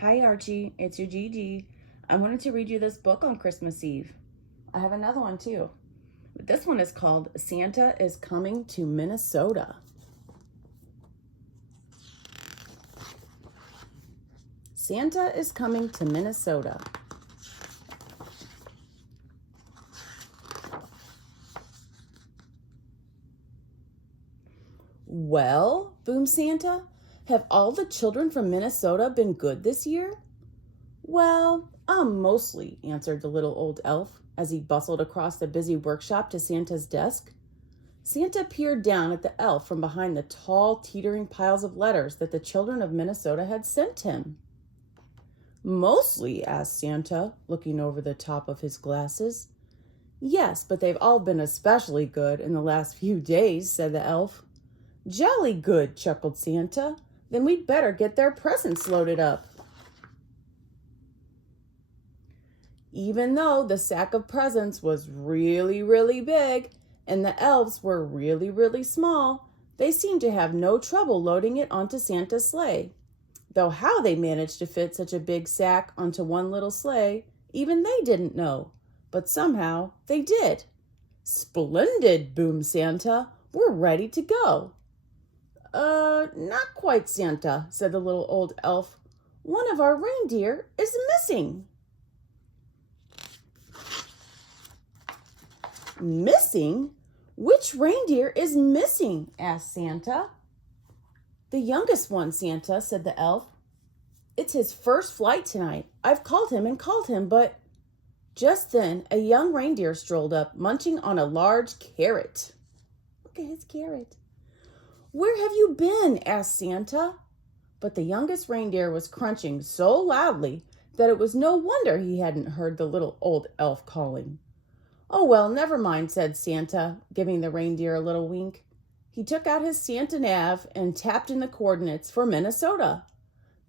Hi Archie, it's your Gigi. I wanted to read you this book on Christmas Eve. I have another one too. But this one is called Santa is Coming to Minnesota. Santa is coming to Minnesota. Well, boomed Santa, have all the children from Minnesota been good this year? Well, mostly, answered the little old elf as he bustled across the busy workshop to Santa's desk. Santa peered down at the elf from behind the tall, teetering piles of letters that the children of Minnesota had sent him. Mostly, asked Santa, looking over the top of his glasses. Yes, but they've all been especially good in the last few days, said the elf. Jolly good, chuckled Santa. Then we'd better get their presents loaded up. Even though the sack of presents was really, really big and the elves were really, really small, they seemed to have no trouble loading it onto Santa's sleigh. Though how they managed to fit such a big sack onto one little sleigh, even they didn't know. But somehow they did. Splendid, boomed Santa. We're ready to go. Not quite, Santa, said the little old elf. One of our reindeer is missing. Missing? Which reindeer is missing? Asked Santa. The youngest one, Santa, said the elf. It's his first flight tonight. I've called him, but... Just then, a young reindeer strolled up, munching on a large carrot. Look at his carrot. Where have you been? Asked Santa. But the youngest reindeer was crunching so loudly that it was no wonder he hadn't heard the little old elf calling. Oh, well, never mind, said Santa, giving the reindeer a little wink. He took out his Santa nav and tapped in the coordinates for Minnesota.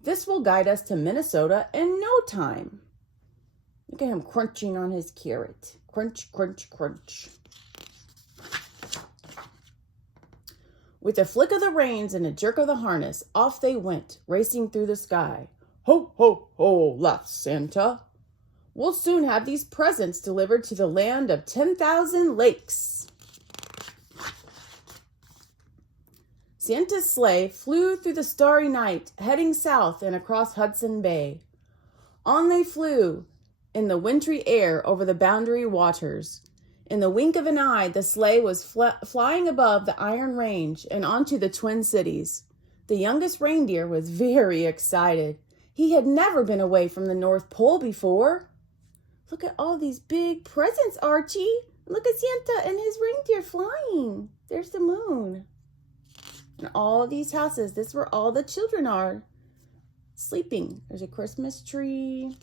This will guide us to Minnesota in no time. Look at him crunching on his carrot. Crunch, crunch, crunch. With a flick of the reins and a jerk of the harness, off they went, racing through the sky. Ho, ho, ho, laughed Santa. We'll soon have these presents delivered to the land of 10,000 lakes. Santa's sleigh flew through the starry night, heading south and across Hudson Bay. On they flew, in the wintry air over the boundary waters. In the wink of an eye, the sleigh was flying above the Iron Range and onto the Twin Cities. The youngest reindeer was very excited. He had never been away from the North Pole before. Look at all these big presents, Archie. Look at Santa and his reindeer flying. There's the moon. And all these houses, this is where all the children are sleeping. There's a Christmas tree.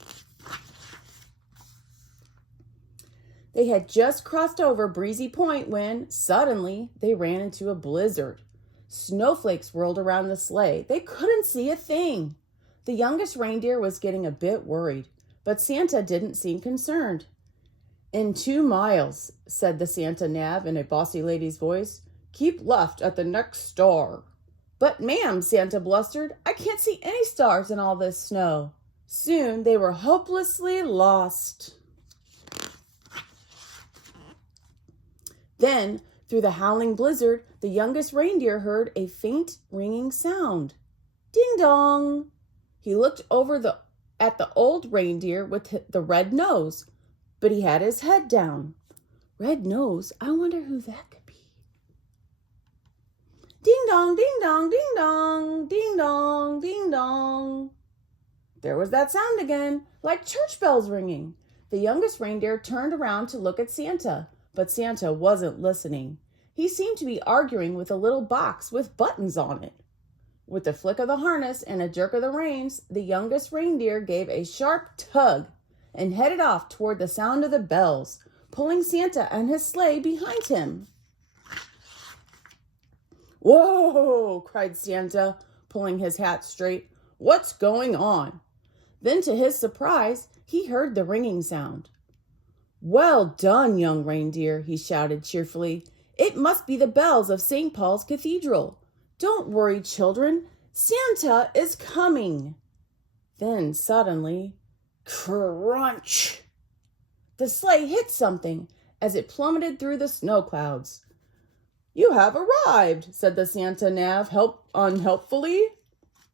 They had just crossed over Breezy Point when, suddenly, they ran into a blizzard. Snowflakes whirled around the sleigh. They couldn't see a thing. The youngest reindeer was getting a bit worried, but Santa didn't seem concerned. In 2 miles, said the Santa nav in a bossy lady's voice. Keep left at the next star. But ma'am, Santa blustered, I can't see any stars in all this snow. Soon they were hopelessly lost. Then, through the howling blizzard, the youngest reindeer heard a faint ringing sound. Ding dong! He looked over at the old reindeer with the red nose, but he had his head down. Red nose? I wonder who that could be. Ding dong, ding dong, ding dong, ding dong, ding dong. There was that sound again, like church bells ringing. The youngest reindeer turned around to look at Santa. But Santa wasn't listening. He seemed to be arguing with a little box with buttons on it. With a flick of the harness and a jerk of the reins, the youngest reindeer gave a sharp tug and headed off toward the sound of the bells, pulling Santa and his sleigh behind him. Whoa! Cried Santa, pulling his hat straight. What's going on? Then, to his surprise, he heard the ringing sound. Well done, young reindeer, he shouted cheerfully. It must be the bells of St. Paul's Cathedral. Don't worry, children. Santa is coming. Then suddenly, crunch! The sleigh hit something as it plummeted through the snow clouds. "You have arrived," said the Santa Nav unhelpfully.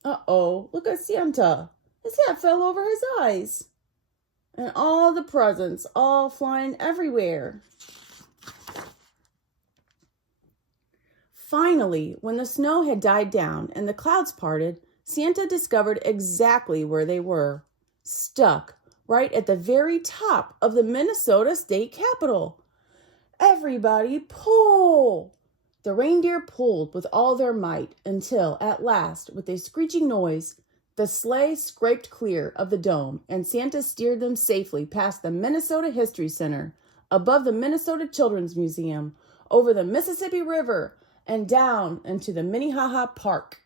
Uh-oh, look at Santa. His hat fell over his eyes. And all the presents, all flying everywhere. Finally, when the snow had died down and the clouds parted, Santa discovered exactly where they were. Stuck right at the very top of the Minnesota State Capitol. Everybody pull! The reindeer pulled with all their might until, at last, with a screeching noise, the sleigh scraped clear of the dome and Santa steered them safely past the Minnesota History Center, above the Minnesota Children's Museum, over the Mississippi River, and down into the Minnehaha Park.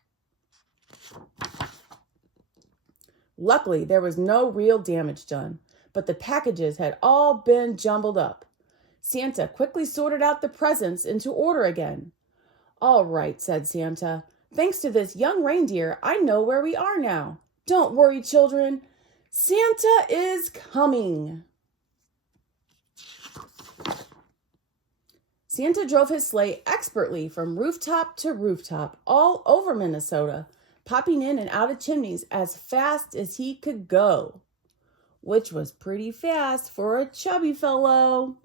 Luckily, there was no real damage done, but the packages had all been jumbled up. Santa quickly sorted out the presents into order again. "All right," said Santa. "Thanks to this young reindeer, I know where we are now. Don't worry, children. Santa is coming." Santa drove his sleigh expertly from rooftop to rooftop all over Minnesota, popping in and out of chimneys as fast as he could go, which was pretty fast for a chubby fellow.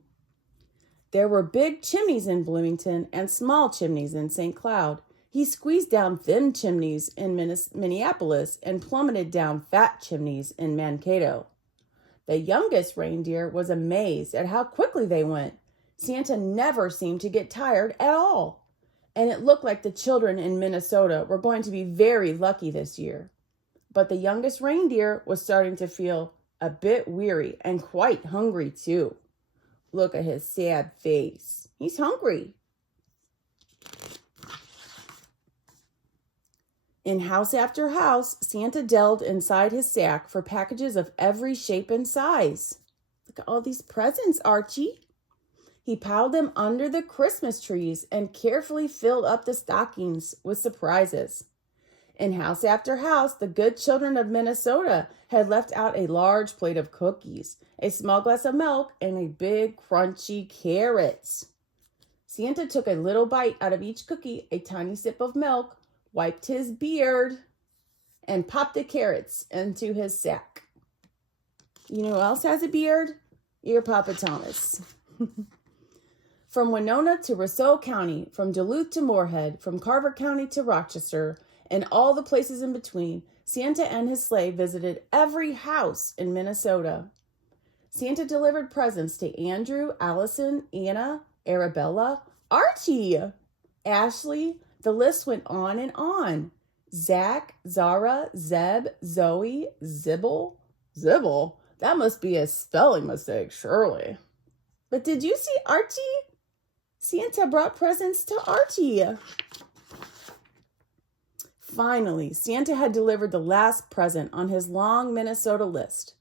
There were big chimneys in Bloomington and small chimneys in St. Cloud. He squeezed down thin chimneys in Minneapolis and plummeted down fat chimneys in Mankato. The youngest reindeer was amazed at how quickly they went. Santa never seemed to get tired at all, and it looked like the children in Minnesota were going to be very lucky this year. But the youngest reindeer was starting to feel a bit weary and quite hungry too. Look at his sad face. He's hungry. In house after house, Santa delved inside his sack for packages of every shape and size. Look at all these presents, Archie. He piled them under the Christmas trees and carefully filled up the stockings with surprises. In house after house, the good children of Minnesota had left out a large plate of cookies, a small glass of milk, and a big crunchy carrot. Santa took a little bite out of each cookie, a tiny sip of milk, wiped his beard, and popped the carrots into his sack. You know who else has a beard? Your Papa Thomas. From Winona to Roseau County, from Duluth to Moorhead, from Carver County to Rochester, and all the places in between, Santa and his sleigh visited every house in Minnesota. Santa delivered presents to Andrew, Allison, Anna, Arabella, Archie, Ashley. The list went on and on. Zach, Zara, Zeb, Zoe, Zibble. Zibble? That must be a spelling mistake, surely. But did you see Archie? Santa brought presents to Archie. Finally, Santa had delivered the last present on his long Minnesota list.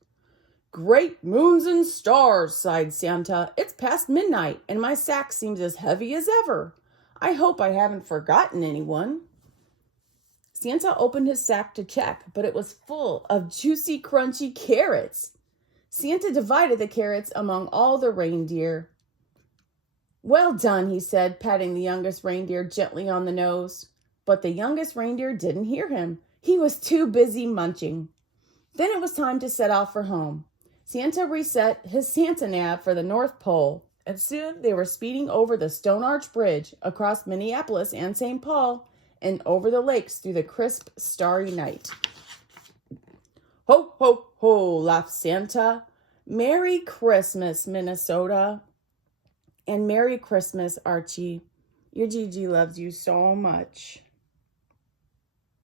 "Great moons and stars," sighed Santa. "It's past midnight, and my sack seems as heavy as ever. I hope I haven't forgotten anyone." Santa opened his sack to check, but it was full of juicy, crunchy carrots. Santa divided the carrots among all the reindeer. "Well done," he said, patting the youngest reindeer gently on the nose. But the youngest reindeer didn't hear him. He was too busy munching. Then it was time to set off for home. Santa reset his Santa Nav for the North Pole, and soon they were speeding over the Stone Arch Bridge, across Minneapolis and St. Paul, and over the lakes through the crisp, starry night. "Ho, ho, ho," laughed Santa. "Merry Christmas, Minnesota." And Merry Christmas, Archie. Your Gigi loves you so much.